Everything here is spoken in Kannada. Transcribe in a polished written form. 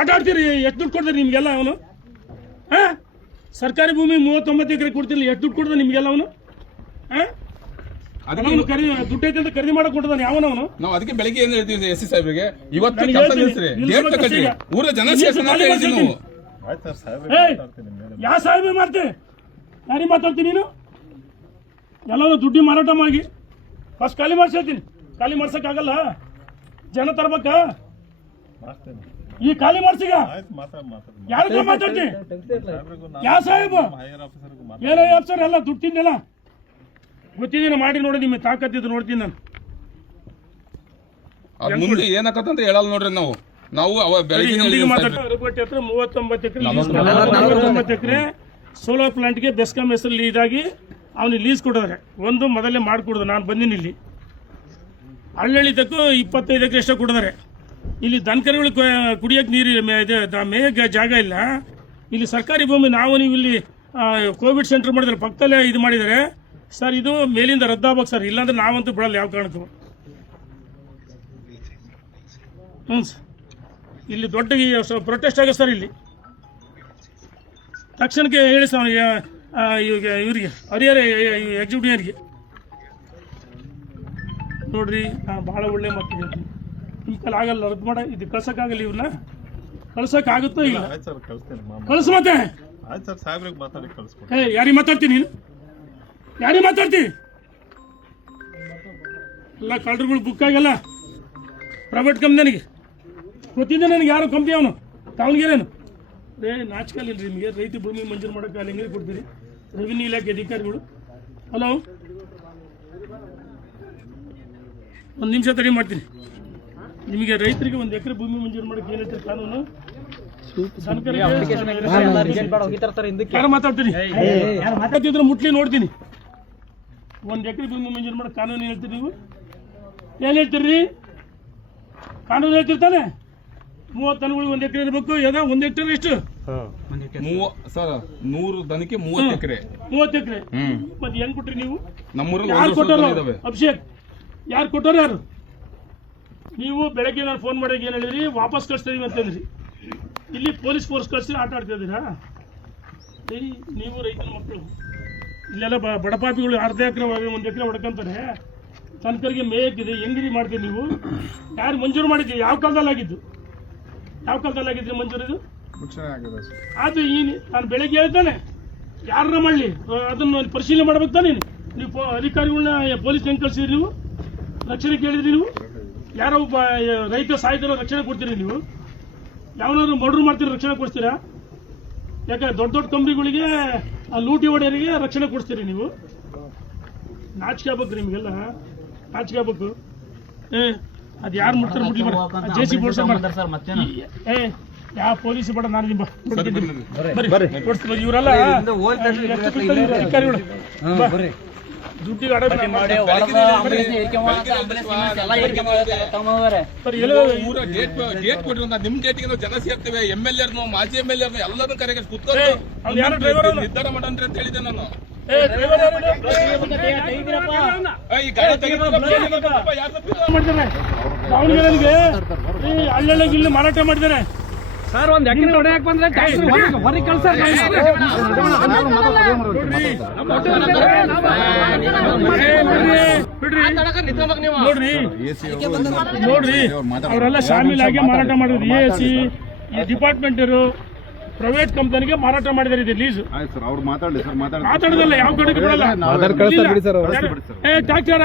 ಆಟ ಆಡ್ತೀರಿ. ಎಷ್ಟು ದುಡ್ಡು ಕೊಡ್ತಾರೆ ನಿಮ್ಗೆಲ್ಲ ಅವನು? ಸರ್ಕಾರಿ ಭೂಮಿ 39 ಎಕರೆ ಕೊಡ್ತಿರ್ಲಿ, ಎಷ್ಟು ದುಡ್ಡು ಕೊಡ್ತಾನೆ ನಿಮ್ಗೆಲ್ಲ ಅವನು? ದುಡ್ಡು ಐತೆ ಅಂತ ಖರೀದಿ ಮಾಡಕ್ ಕೊಡ್ತಾನೆ ಯಾವನವನು? ನಾವು ಅದಕ್ಕೆ ಬೆಳಗ್ಗೆ ಏನ್ ಹೇಳ್ತೀವಿ ಎಸ್ ಸಿ ಸಾಹೇಬ್ರಿಗೆ, ಇವತ್ತು ಕೆಲಸ ನಿಲ್ಲಿಸ್ರಿ, ಡೇಟ್ ತಗೊಳ್ಳಿ, ಊರ ಜನ ಸೇರ್ಸೋಣ ಅಂತ ಹೇಳ್ತೀವಿ ನಾವು. ಯಾವ ಸಾಹೇಬ್ ಮಾಡ್ತೇವೆ? ಯಾರಿಗೆ ಮಾತಾಡ್ತೀನಿ ನೀನು? ಎಲ್ಲರೂ ದುಡ್ಡಿ ಮಾರಾಟ ಮಾಡಿ ಫಸ್ಟ್ ಖಾಲಿ ಮಾಡ್ಸಿರ್ತೀನಿ. ಖಾಲಿ ಮಾಡ್ಸಕ್ಕಾಗಲ್ಲ, ಜನ ತರ್ಬೇಕ. ಈ ಖಾಲಿ ಮಾಡ್ಸಿಗ ಯಾರ ಮಾತಾಡ್ತೀನಿ? ಯಾವ ಸಾಹೇಬ? ಏನೋ ಆಫೀಸರ್ ಎಲ್ಲ ದುಡ್ಡು ತಿಂದೆಲ್ಲ ಗೊತ್ತಿದ್ದೀನಿ, ಮಾಡಿ ನೋಡಿ. ನಿಮ್ಮ ತಾಕತ್ತಿದ್ದು ನೋಡ್ತೀನಿ ನಾನು. ಮುಂದೆ ಏನಾಕತ್ತಂತ ಹೇಳಲ್ಲ ನೋಡ್ರಿ ನಾವು. ಬೆಳಗ್ಗೆ 39 ಎಕರೆ ಸೋಲಾರ್ ಪ್ಲಾಂಟ್ಗೆ ಬೆಸ್ಕಾಂ ಹೆಸರು ಲೀದಾಗಿ ಅವನಿಗೆ ಲೀಸ್ ಕೊಟ್ಟಿದ್ದಾರೆ. ಒಂದು ಮೊದಲೇ ಮಾಡಿಕೊಡೋದು, ನಾನು ಬಂದಿನಿ ಇಲ್ಲಿ. ಹಳ್ಳಿತಕ್ಕೂ 25 ಎಕರೆ ಎಷ್ಟೋ ಕೊಟ್ಟಿದ್ದಾರೆ. ಇಲ್ಲಿ ದನಕರುಗಳು ಕುಡಿಯೋಕೆ ನೀರು ಮೇಯಕ್ಕೆ ಜಾಗ ಇಲ್ಲ. ಇಲ್ಲಿ ಸರ್ಕಾರಿ ಭೂಮಿ. ನಾವು ನೀವು ಇಲ್ಲಿ ಕೋವಿಡ್ ಸೆಂಟರ್ ಮಾಡಿದ್ರೆ ಪಕ್ಕದಲ್ಲೇ ಇದು ಮಾಡಿದ್ದಾರೆ ಸರ್. ಇದು ಮೇಲಿಂದ ರದ್ದಾಗಬೇಕು ಸರ್, ಇಲ್ಲಾಂದ್ರೆ ನಾವಂತೂ ಬಿಡಲ್ಲ ಯಾವ ಕಾರಣಕ್ಕೂ. ಹ್ಞೂ ಸರ್, ಇಲ್ಲಿ ದೊಡ್ಡ ಪ್ರೊಟೆಸ್ಟ್ ಆಗ ಸರ್. ಇಲ್ಲಿ ತಕ್ಷಣಕ್ಕೆ ಹೇಳಿ ಸರ್ ಇವರಿಗೆ ಹರಿಹರ ಎಕ್ಸಿಕ್ಯೂಟಿವ್ಗೆ ನೋಡ್ರಿ, ಭಾಳ ಒಳ್ಳೆ ಮಾತಿದೆ. ನಿಮ್ಮ ಕೈಲಿ ಆಗಲ್ಲ, ರದ್ದು ಮಾಡ. ಇದು ಕಳ್ಸೋಕ್ಕಾಗಲ್ಲ, ಇವ್ರನ್ನ ಕಳ್ಸೋಕ್ಕಾಗುತ್ತೋ ಇಲ್ಲ? ಕಳ್ಸು ಮತ್ತೆ. ಯಾರಿಗೆ ಮಾತಾಡ್ತೀನಿ ನೀನು? ಯಾರಿಗೆ ಮಾತಾಡ್ತೀನಿ? ಎಲ್ಲ ಕಳ್ಳರುಗಳು ಬುಕ್ ಆಗಲ್ಲ. ಪ್ರೈವೇಟ್ ಕಂಪ್ನಿಗೆ ಗೊತ್ತಿದ್ದೆ ನನಗೆ, ಯಾರು ಕಂಪ್ನಿ ಅವನು ದಾವಣಗೆರೆನು. ನಾಚಿಕಲ್ಲಿಲ್ಲ ನಿಮಗೆ. ರೈತ ಭೂಮಿ ಮಂಜೂರು ಮಾಡೋಕ್ಕಾಗಲ್ಲ, ಹೆಂಗೆ ಕೊಡ್ತೀರಿ? ರೆವಿನ್ಯೂ ಇಲಾಖೆ ಅಧಿಕಾರಿಗಳು. ಹಲೋ, ಒಂದು ನಿಮಿಷ ತಡಿ ಮಾಡ್ತೀನಿ. ನಿಮಗೆ ರೈತರಿಗೆ 1 ಎಕರೆ ಭೂಮಿ ಮಂಜೂರು ಮಾಡೋಕೆ ಏನು ಹೇಳ್ತಾರೆ ಕಾನೂನು? ಯಾರು ಮಾತಾಡ್ತೀನಿ? ಮಾತಾಡ್ತಿದ್ರೆ ಮುಟ್ಲಿ ನೋಡ್ತೀನಿ. 1 ಎಕರೆ ಭೂಮಿ ಮಂಜೂರು ಮಾಡೋಕೆ ಕಾನೂನು ಏನು ಹೇಳ್ತೀರಿ ನೀವು? ಏನು ಹೇಳ್ತೀರಿ? ಕಾನೂನು ಹೇಳ್ತಿರ್ತಾನೆ 30 ದನಗಳು 1 ಎಕರೆ ಇರಬೇಕು. ಯಾವ್ದಾ 1 ಹೆಕ್ಟೇರ್ ಎಷ್ಟು? ಸರ್ 100 ದನಕ್ಕೆ 30 ಎಕರೆ. 30 ಎಕರೆ ಮತ್ತೆ ಹೆಂಗ್ ಕೊಟ್ರಿ ನೀವು? ನಮ್ಮೂರಲ್ಲಿ ಯಾರು ಕೊಟ್ಟರು? ಅಭಿಷೇಕ್ ಯಾರು ಕೊಟ್ಟರು? ಯಾರು? ನೀವು ಬೆಳಗ್ಗೆ ನಾನು ಫೋನ್ ಮಾಡಿದಾಗ ಏನು ಹೇಳಿದ್ರಿ? ವಾಪಸ್ ಕಳಿಸ್ತೀವಿ ಅಂತಂದ್ರಿ. ಇಲ್ಲಿ ಪೊಲೀಸ್ ಫೋರ್ಸ್ ಕಳಿಸಿ ಆಟ ಆಡ್ತಾ ಇದ್ದೀರಾ? ನೀವು ರೈತನ ಮಕ್ಕಳು. ಇಲ್ಲೆಲ್ಲ ಬಡಪಾಪಿಗಳು 1/2 ಎಕರೆ 1 ಎಕರೆ ಹೊಡ್ಕೊಂತಾರೆ. ತನಕರಿಗೆ ಮೇಯಕ್ಕಿದೆ, ಹೆಂಗಿರಿ ಮಾಡ್ತೀರಿ ನೀವು? ಯಾರು ಮಂಜೂರು ಮಾಡಿದ್ರಿ? ಯಾವ ಕಾಲದಲ್ಲಿ ಆಗಿದ್ದು? ಯಾವ ಕಾಲದಲ್ಲಿ ಆಗಿದ್ರಿ ಮಂಜೂರು? ಇದು ಅದು ನಾನು ಬೆಳಗ್ಗೆ ಹೇಳ್ತಾನೆ, ಯಾರನ್ನ ಮಾಡಲಿ ಅದನ್ನು ಪರಿಶೀಲನೆ ಮಾಡ್ಬೇಕು ತಾನೆ. ನೀವು ಅಧಿಕಾರಿಗಳನ್ನ ಪೊಲೀಸ್ ಹೆಂಗೆ ಕಳಿಸಿದ್ರಿ? ನೀವು ರಕ್ಷಣೆ ಕೇಳಿದ್ರಿ? ನೀವು ಯಾರೋ ಒಬ್ಬ ರೈತ ಸಾಯ್ತಾರೋ ರಕ್ಷಣೆ ಕೊಡ್ತೀರಿ? ನೀವು ಯಾವನಾದ್ರು ಮರ್ಡರ್ ಮಾಡ್ತೀರಿ ರಕ್ಷಣೆ ಕೊಡ್ತೀರಾ? ಯಾಕಂದ್ರೆ ದೊಡ್ಡ ದೊಡ್ಡ ಕಂಪ್ನಿಗಳಿಗೆ ಲೂಟಿ ಹೊಡೆಯರಿಗೆ ರಕ್ಷಣೆ ಕೊಡ್ತೀರಿ ನೀವು? ನಾಚಿಕೆ ಆಗ್ಬೇಕು ನಿಮಗೆಲ್ಲ, ನಾಚಿಕೆ ಆಗ್ಬೇಕು. ಅದು ಯಾರು ಮುಟ್ತಾರೆ ಮುಟ್ಲಿ ಬೇಡ. ಜೆಸಿ ಬೋರ್ಡ್ ಯಾವ ಪೊಲೀಸ್ ಬೇಡ, ನಾನು ನಿಮ್ಮ ಇವರೆಲ್ಲ ಅಧಿಕಾರಿಗಳು ದುಡ್ಡಿಗೆ ಡೇಟ್ ಕೊಟ್ಟಿರೋ ನಿಮ್ ಡೇಟ್ಗೆ ಜನ ಸೇರ್ತೇವೆ. MLA ಮಾಜಿ MLA ಎಲ್ಲರೂ ಕರೆಗೆ ಕುತ್ಕೊಂಡು ನಿರ್ಧಾರ ಮಾಡಂದ್ರೆ ಅಂತ ಹೇಳಿದ್ದೆ ನಾನು. ದಾವಣಗೆರೆಗೆ ಹಳ್ಳಿ ಇಲ್ಲಿ ಮಾರಾಟ ಮಾಡಿದ್ದಾರೆ ಸರ್. 1 ಎಕರೆ ಹೊಡೆಯಕ್ ಬಂದ್ರೆ ಹೊರಗೆ ಕಳ್ಸ. ನೋಡ್ರಿ, ಅವರೆಲ್ಲ ಶಾಮೀಲಾಗಿ ಮಾರಾಟ ಮಾಡಿದ್ರು. AC ಡಿಪಾರ್ಟ್ಮೆಂಟ್ ಪ್ರೈವೇಟ್ ಕಂಪನಿಗೆ ಮಾರಾಟ ಮಾಡಿದ್ದಾರೆ. ಇದು ಲೀಸ್. ಮಾತಾಡೋದಲ್ಲ, ಯಾವ ಕಡೆ ಬಿಡಲ್ಲ. ಡಾಕ್ಟರ್